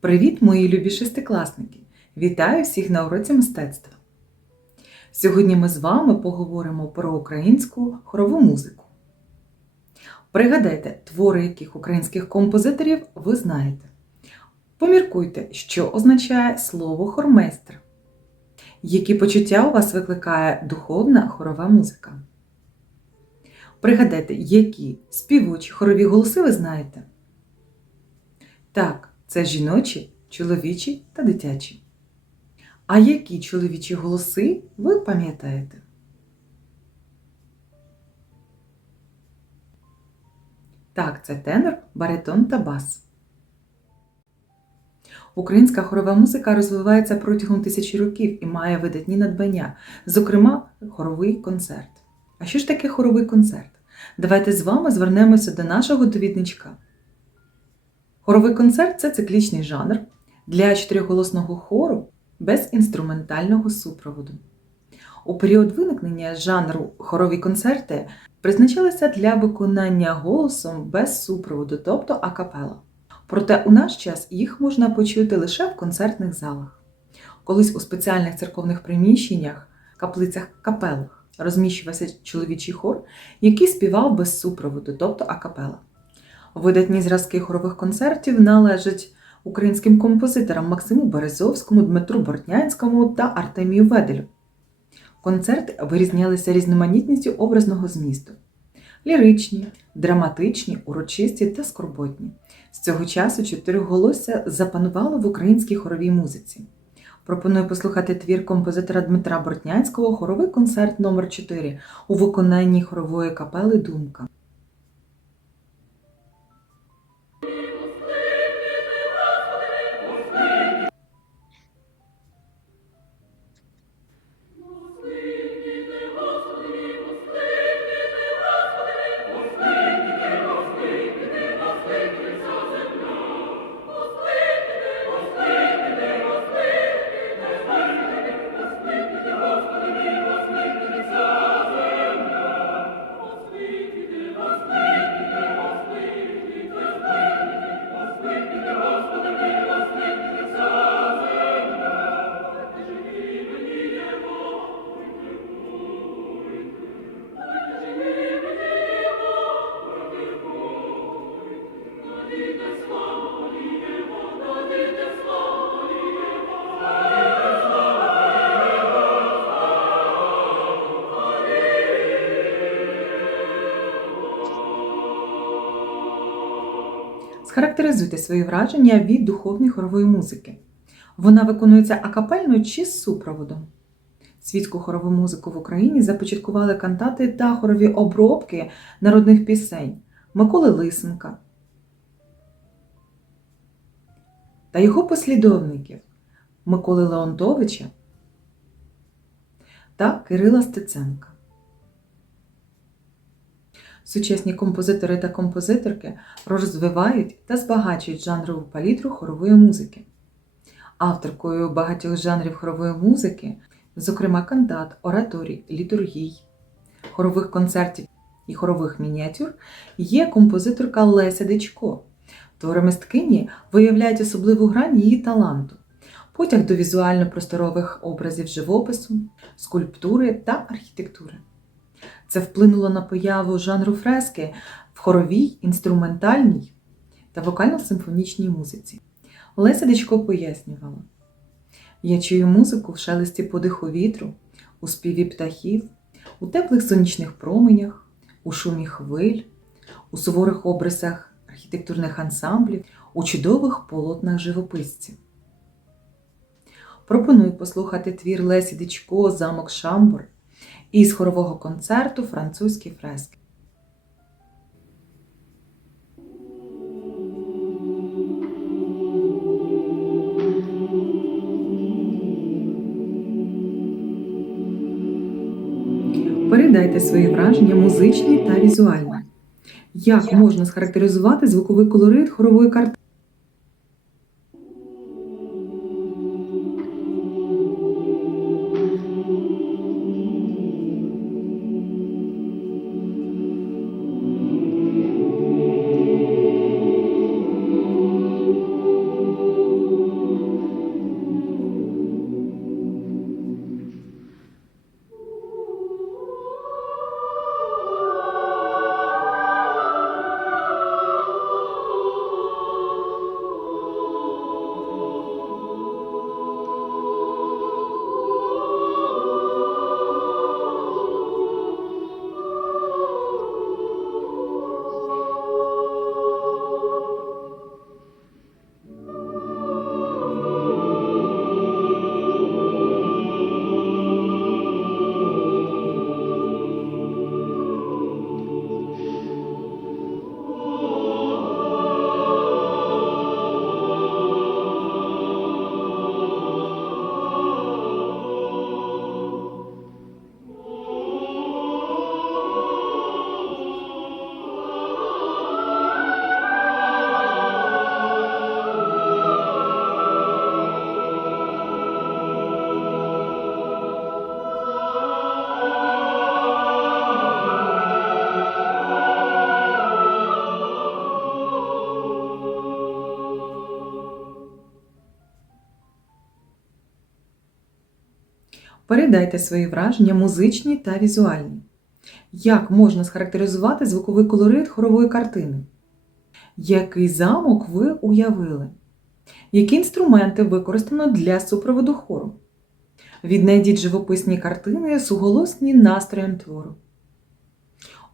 Привіт, мої любі шестикласники! Вітаю всіх на уроці мистецтва. Сьогодні ми з вами поговоримо про українську хорову музику. Пригадайте, твори яких українських композиторів ви знаєте. Поміркуйте, що означає слово хормейстер. Які почуття у вас викликає духовна хорова музика? Пригадайте, які співочі хорові голоси ви знаєте? Так, це жіночі, чоловічі та дитячі. А які чоловічі голоси ви пам'ятаєте? Так, це тенор, баритон та бас. Українська хорова музика розвивається протягом тисячі років і має видатні надбання, зокрема, хоровий концерт. А що ж таке хоровий концерт? Давайте з вами звернемося до нашого довідничка. Хоровий концерт це циклічний жанр для чотириголосного хору без інструментального супроводу. У період виникнення жанру хорові концерти призначалися для виконання голосом без супроводу, тобто акапела. Проте у наш час їх можна почути лише в концертних залах. Колись у спеціальних церковних приміщеннях, каплицях капелах розміщувався чоловічий хор, який співав без супроводу, тобто акапела. Видатні зразки хорових концертів належать українським композиторам Максиму Березовському, Дмитру Бортнянському та Артемію Веделю. Концерти вирізнялися різноманітністю образного змісту: ліричні, драматичні, урочисті та скорботні. З цього часу чотириголосся запанувало в українській хоровій музиці. Пропоную послухати твір композитора Дмитра Бортнянського хоровий концерт номер 4 у виконанні хорової капели Думка. Схарактеризуйте свої враження від духовної хорової музики. Вона виконується акапельно чи з супроводом. Світську хорову музику в Україні започаткували кантати та хорові обробки народних пісень Миколи Лисенка та його послідовників Миколи Леонтовича та Кирила Стеценка. Сучасні композитори та композиторки розвивають та збагачують жанрову палітру хорової музики. Авторкою багатьох жанрів хорової музики, зокрема кантат, ораторій, літургій, хорових концертів і хорових мініатюр, є композиторка Леся Дичко. Твори мисткині виявляють особливу грань її таланту, потяг до візуально-просторових образів живопису, скульптури та архітектури. Це вплинуло на появу жанру фрески в хоровій, інструментальній та вокально-симфонічній музиці. Леся Дичко пояснювала: я чую музику в шелесті подиху вітру, у співі птахів, у теплих сонячних променях, у шумі хвиль, у суворих обрисах архітектурних ансамблів, у чудових полотнах живописців. Пропоную послухати твір Лесі Дичко Замок Шамбор із хорового концерту французькі фрески. Передайте свої враження музичні та візуальні. Як можна схарактеризувати звуковий колорит хорової картини? Передайте свої враження музичні та візуальні. Як можна схарактеризувати звуковий колорит хорової картини? Який замок ви уявили? Які інструменти використано для супроводу хору? Віднайдіть живописні картини, суголосні настроєм твору.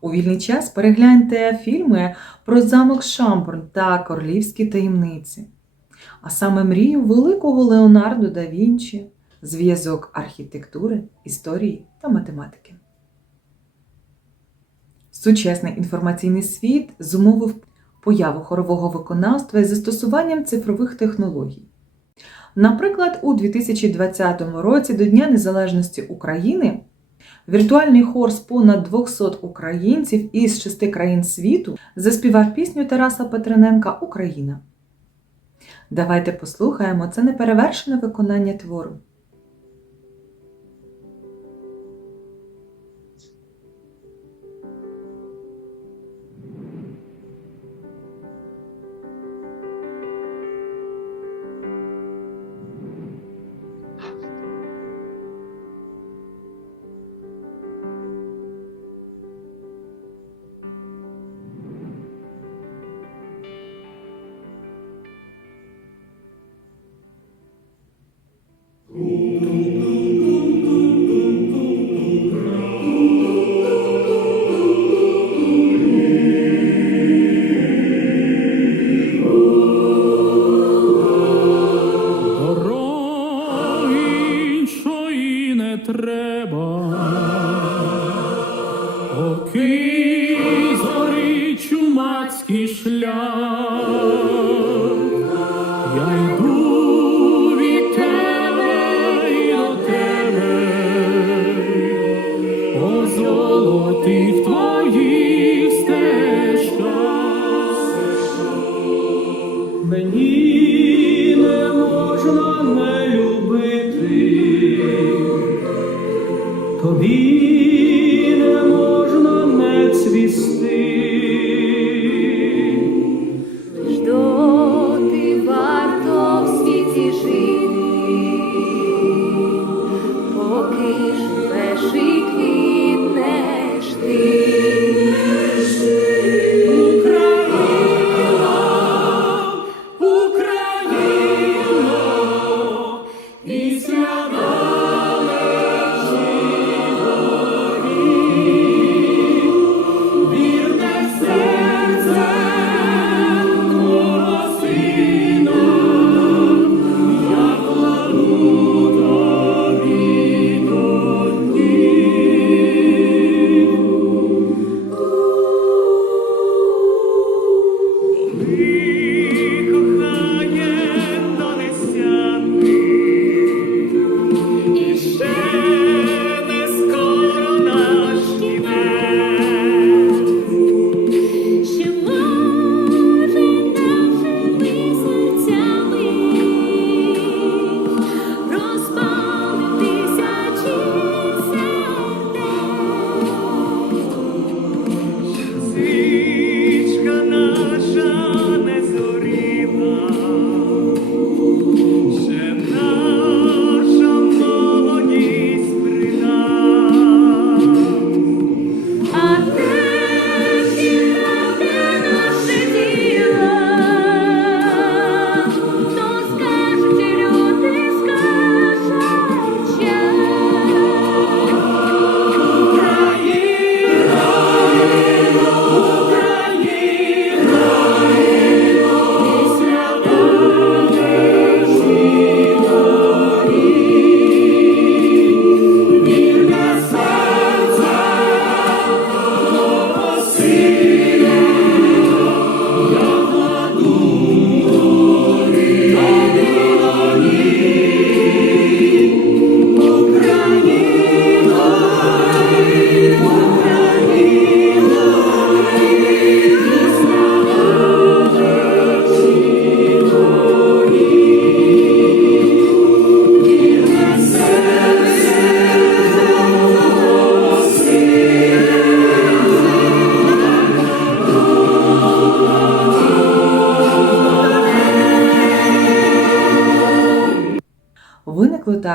У вільний час перегляньте фільми про замок Шамбурн та королівські таємниці, а саме мрію великого Леонардо да Вінчі, зв'язок архітектури, історії та математики. Сучасний інформаційний світ зумовив появу хорового виконавства із застосуванням цифрових технологій. Наприклад, у 2020 році до Дня Незалежності України віртуальний хор з понад 200 українців із шести країн світу заспівав пісню Тараса Петрененка Україна. Давайте послухаємо це неперевершене виконання твору.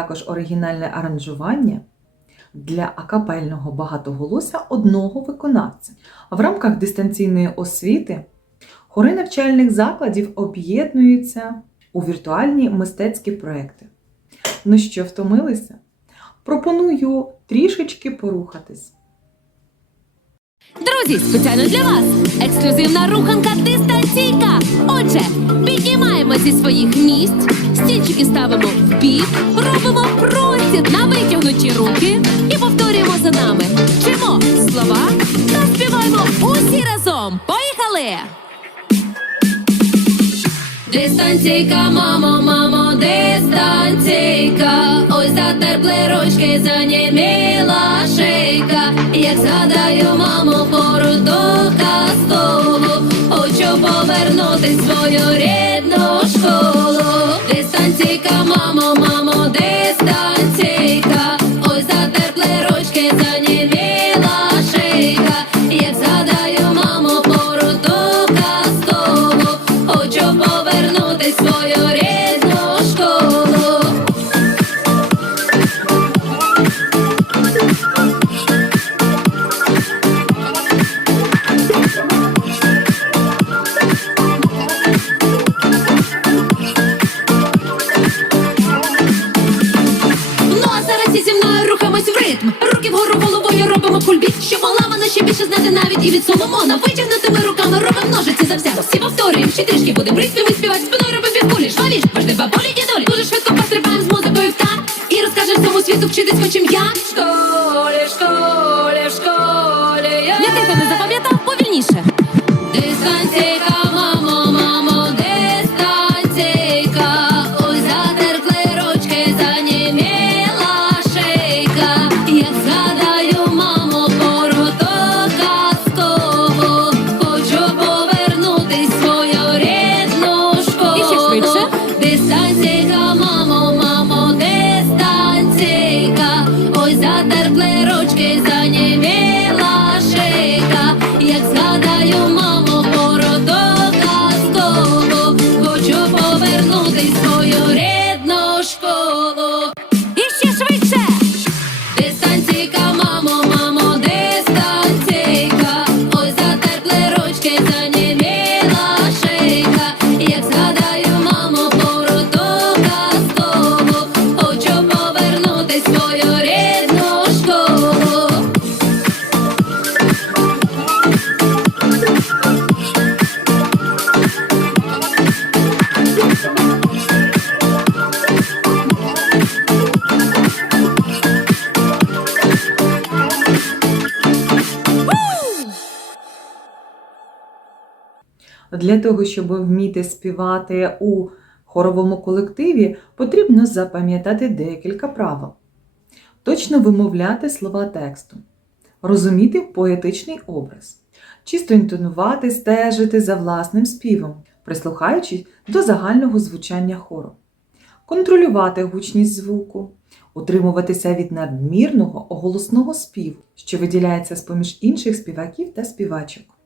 Також оригінальне аранжування для акапельного багатоголосся одного виконавця. В рамках дистанційної освіти хори навчальних закладів об'єднуються у віртуальні мистецькі проекти. Ну що, втомилися? Пропоную трішечки порухатись. Друзі, спеціально для вас ексклюзивна руханка дистанційка. Отже, піднімаємо зі своїх місць, стільчики ставимо в бік, робимо простір на витягнуті руки і повторюємо за нами. Вчимо слова та співаємо усі разом. Поїхали! Дистанційка, мамо, мамо, дистанційка. Ось затерпли ручки, заніміла шийка. Як згадаю, мамо, пору до казкову, хочу повернути свою рідну школу. Розкажемо всьому світу вчитись хочем я. В Школі, в Для того, щоб вміти співати у хоровому колективі, потрібно запам'ятати декілька правил. Точно вимовляти слова тексту, розуміти поетичний образ, чисто інтонувати, стежити за власним співом, прислухаючись до загального звучання хору, контролювати гучність звуку, утримуватися від надмірного голосного співу, що виділяється з-поміж інших співаків та співачок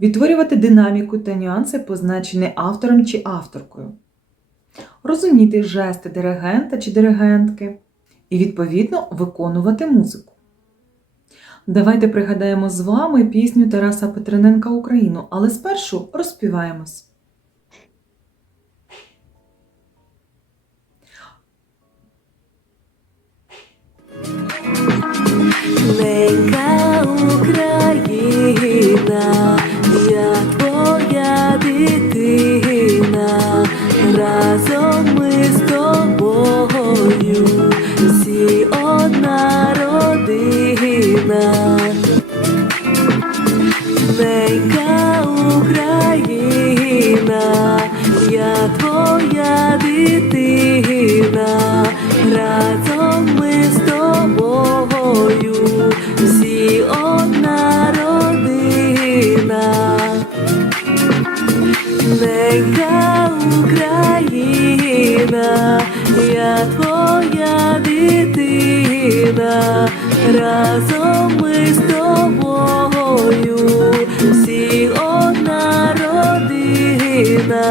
відтворювати динаміку та нюанси, позначені автором чи авторкою, розуміти жести диригента чи диригентки і, відповідно, виконувати музику. Давайте пригадаємо з вами пісню Тараса Петрененка Україну, але спершу розпіваємось. разом ми з тобою, всі одна родина,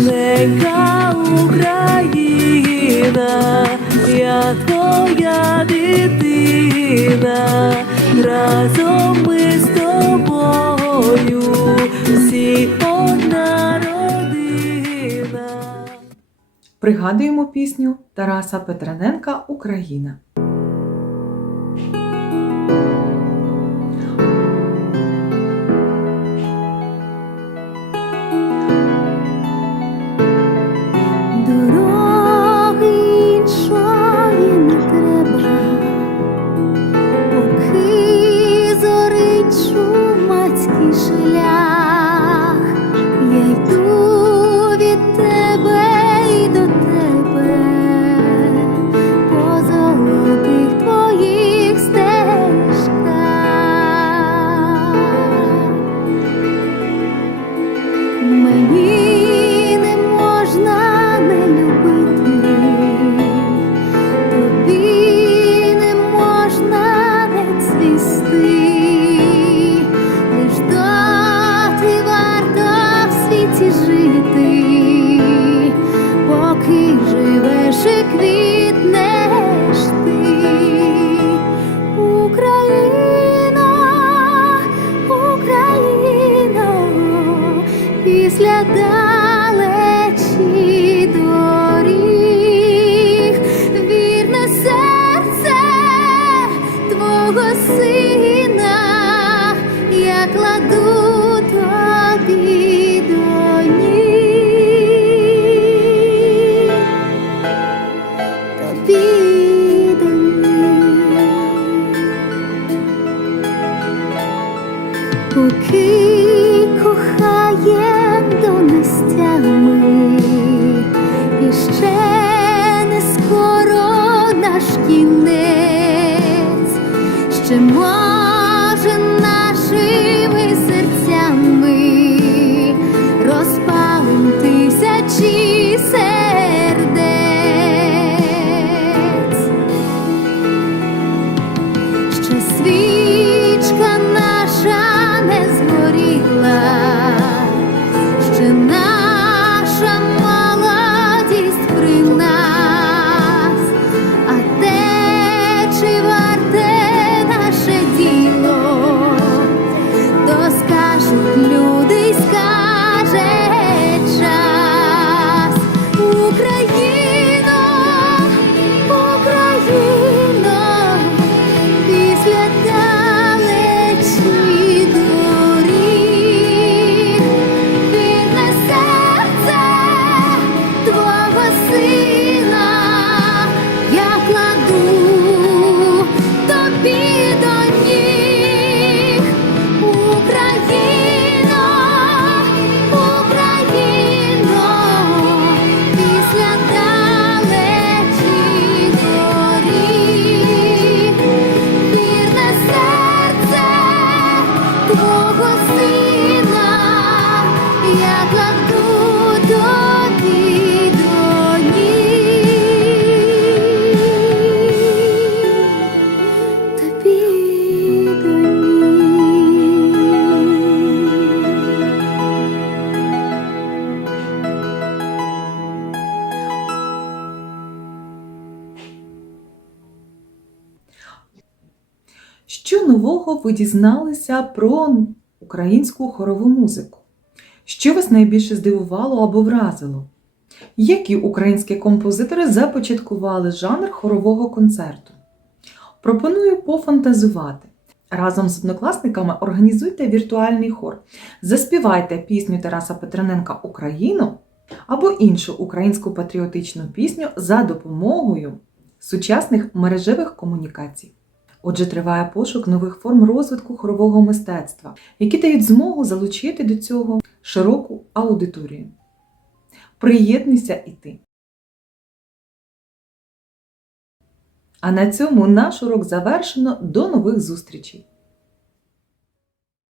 нека Україна, я твоя разом ми з. Пригадуємо пісню Тараса Петраненка Україна. Ви дізналися про українську хорову музику? Що вас найбільше здивувало або вразило? Які українські композитори започаткували жанр хорового концерту? Пропоную пофантазувати. Разом з однокласниками організуйте віртуальний хор. Заспівайте пісню Тараса Петрененка Україну або іншу українську патріотичну пісню за допомогою сучасних мережевих комунікацій. Отже, триває пошук нових форм розвитку хорового мистецтва, які дають змогу залучити до цього широку аудиторію. Приєднуйся і ти. А на цьому наш урок завершено. До нових зустрічей!